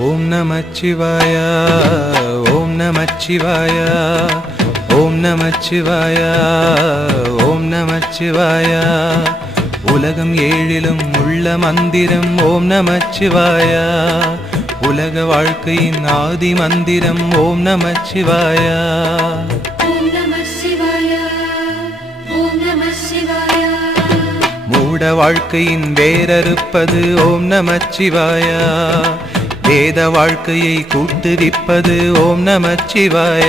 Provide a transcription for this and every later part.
ஓம் நமச்சிவாய ஓம் நமச்சிவாய ஓம் நமச்சிவாய ஓம் நமச்சிவாய உலகம் ஏழிலும் உள்ள மந்திரம் ஓம் நமச்சிவாய உலக வாழ்க்கையின் ஆதி மந்திரம் ஓம் நமச்சிவாய மூட வாழ்க்கையின் வேரறுப்பது ஓம் நமச்சிவாய வேத வாழ்க்கையை கூட்டுவிப்பது ஓம் நமச்சிவாய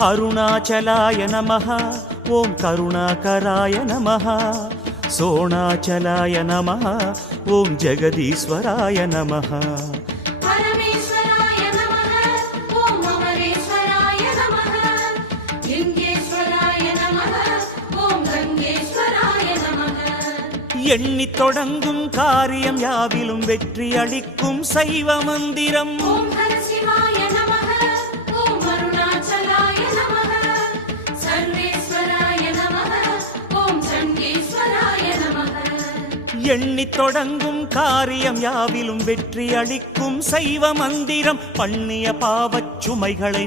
அருணாச்சலாய நமः ஓம் கருணாகராய நமः சோணாச்சலாய நமः ஓம் ஜெகதீஸ்வராய நமः எண்ணித் தொடங்கும் காரியம் யாவிலும் வெற்றி அளிக்கும் சைவ மந்திரம் எண்ணித் தொடங்கும் காரியம் யாவிலும் வெற்றி அளிக்கும் சைவ மந்திரம் பண்ணிய பாவச் சுமைகளை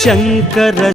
சங்கர